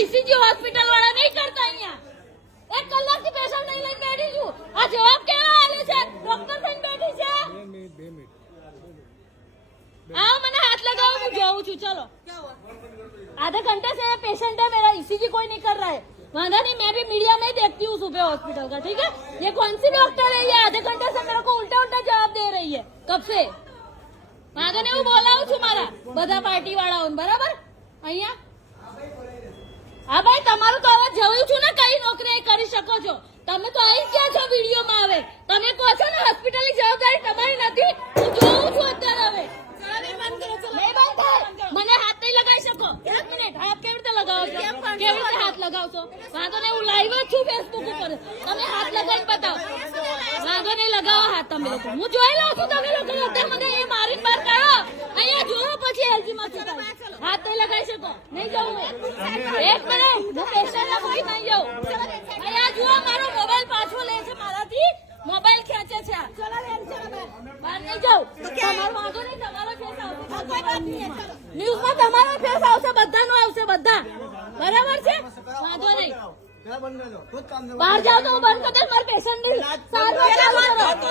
ECG hospital વાળા નહીં કરતા અહીંયા 1 કલાકથી પેશન્ટ નહીં લઈને બેઠી છું આ જવાબ કેવો આલે છે ડોક્ટર થઈને બેઠી છે 2 મિનિટ आओ मैंने हाथ लगाओ मैं जाऊँ चलो आधे घंटे से पेशेंट है मेरा ईसीजी कोई नहीं कर रहा है वादा नहीं मैं भी मीडिया में देखती हूँ सुबह हॉस्पिटल का ठीक है ये कौन सी डॉक्टर है ये आधे घंटे से मेरे को उल्टा उल्टा जवाब दे रही है कब से वादा ने वो बोला हूँ मारा बधा पार्टी वाला बराबर अहिया हाँ भाई तमारू तो आवाज जवू छू ने कई नौकरी કરી શકો છો તમે તો અહીં ક્યાં છો વિડિયો માં આવે તમે કહો છો ને હોસ્પિટલ ની જવાબદારી તમારી નથી હું જોઉં છું અત્યારે હવે મને હાથ નહીં લગાવી શકો 1 મિનિટ હાથ કેવી રીતે લગાવો છો કેવી રીતે હાથ લગાવશો વાંધો નહીં હું લાઈવ જ છું ફેસબુક ઉપર તમે હાથ લગાવી બતાવો વાંધો નહીં લગાવો હાથ તમે લોકો હું જોઈ લઉં છું તમે લોકો અત્યારે મને એ મારીને બહાર કાઢો અહીંયા જોવો પછી એલજી માં હાથ નહીં લગાવી શકો નહીં જાઉં હું 1 મિનિટ હું પેશન્ટ ના કોઈ નહીં જાઉં અહીંયા જુઓ મારો મોબાઈલ પાછો લે છે મારાથી મોબાઈલ ખેંચે છે બહાર નહીં જાઉં તમારો વાંધો નહીં તમારો ફેસ આવશે ન્યૂઝમાં તમારો ફેસ આવશે બધાનો આવશે બધા બરાબર છે વાંધો નહીં બહાર જાઓ તો હું બંધ કરી દઈશ મારા પેશન્ટ ની સારવાર ચાલુ કરો